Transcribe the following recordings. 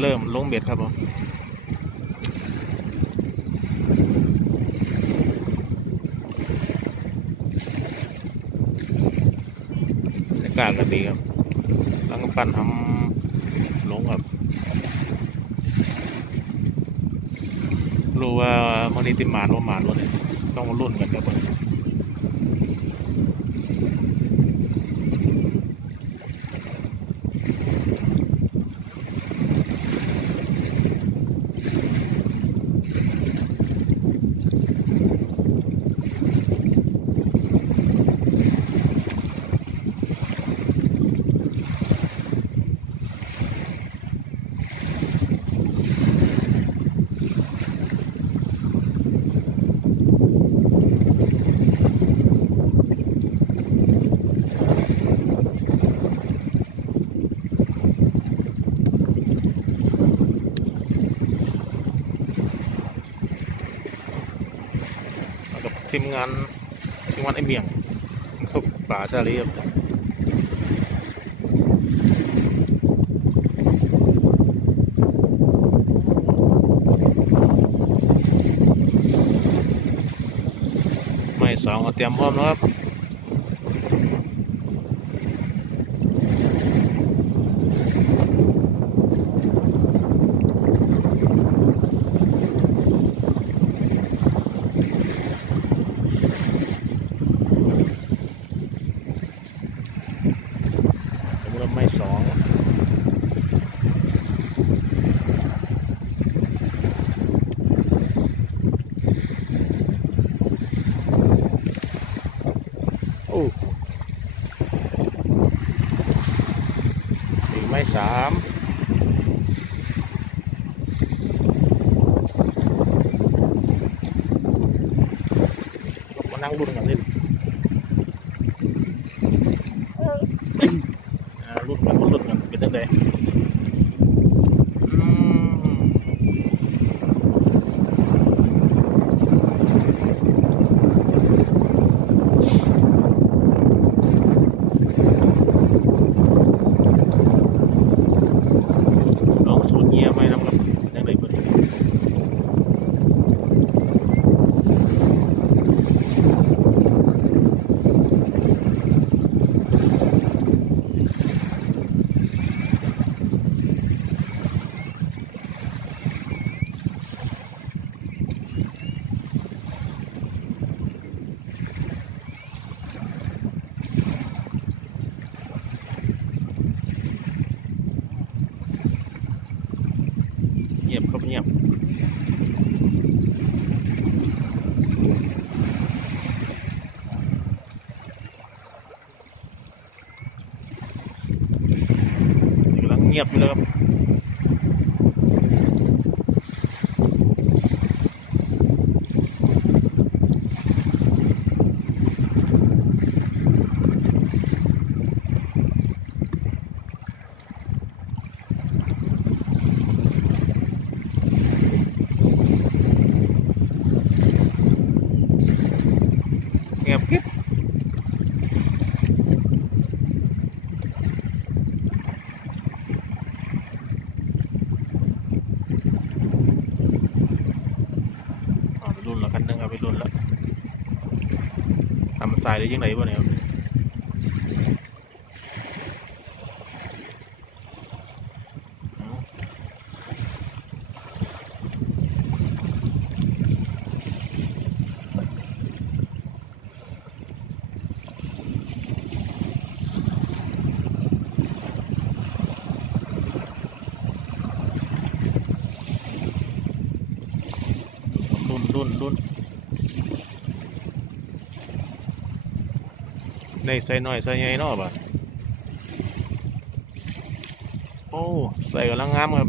เริ่มลงเบ็ดครับผมอากาศก็ดีครับแล้วก็ปั่นทำลงครับรู้ว่ามันนี้ติดหมานว่าหมานวะเนี่ยต้องมาลุ้นกันครับผมทีมงานไอเมียงตกปลาชาลีครับไม่สองก็เตรียมพร้อมแล้วครับไม่สองโอ้สี่ไม่สามมานั่งรุ่นกันนิดรุ่นกันเป็นยังไงลองสูตรเงียไหมนะครับยังไงบ้างเงียบครับเงียบกำลังเงียบอยู่เลยครับเงียบกิ๊บไปรุ่นละคันนึงเอาไปรุ่นละทำสายได้ยังไงวะเนี่ยรุ่นในใส่หน่อยใส่ใหญ่เนาะบ่โอ้ใส่กำลังงามครับ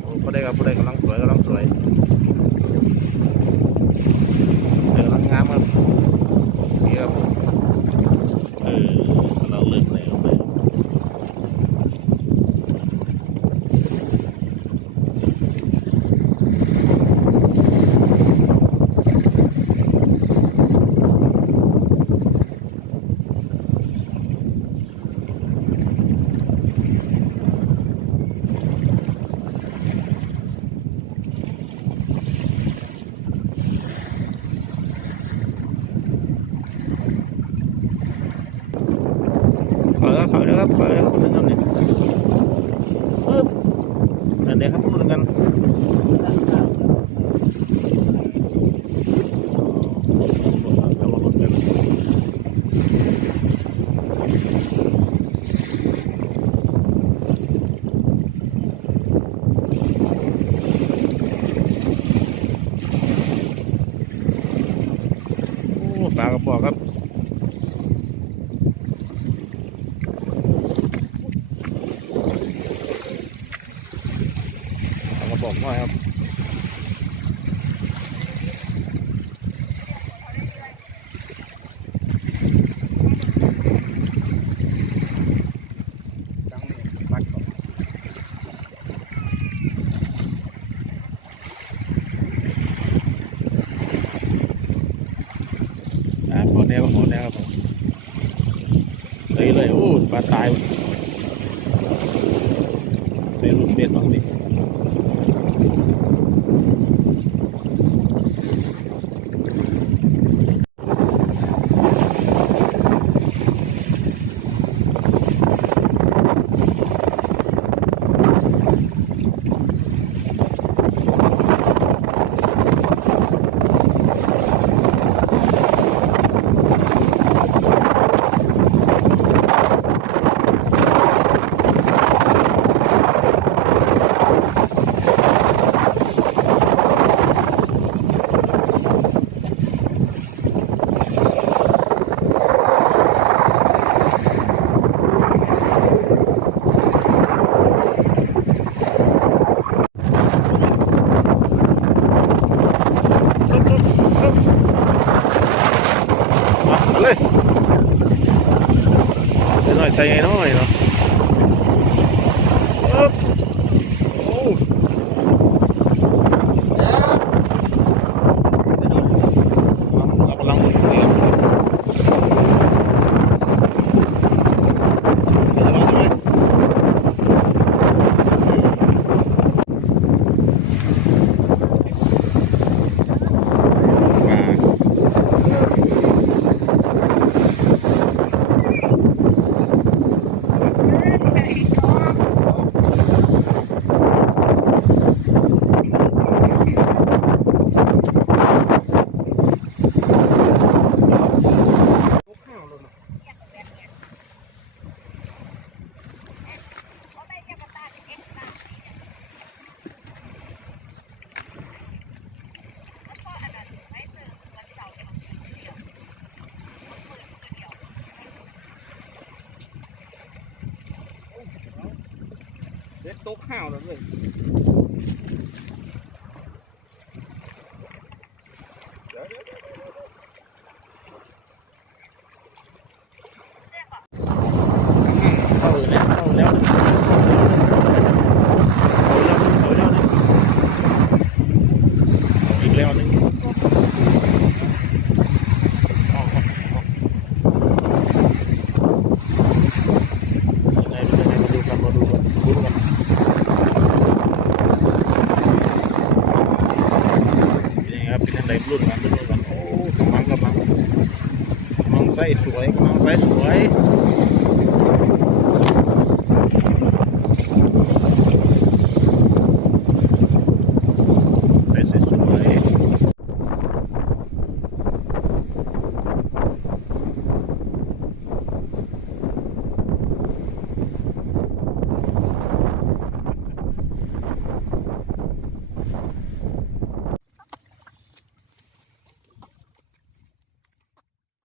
โอ้พอได้ครับพอได้กำลังสวยใส่กำลังงามครับนี่ครับเราเลือกเลยลงไป ปึ๊บนั่นเองครับลุ้นกันเรามาลุ้นกันโอ้ปลากระป๋องครับปลากระป๋องน้อยครับขอแนวครับผมเลยโอ้ปลาตายเซลุนเบ็ดบ้างดิเลยหน่อยใส่ไงน้อยเนาะปึ๊บโอ้เรากำลังหมุนเองเด็ดโต๊ะข้าวแล้วเลย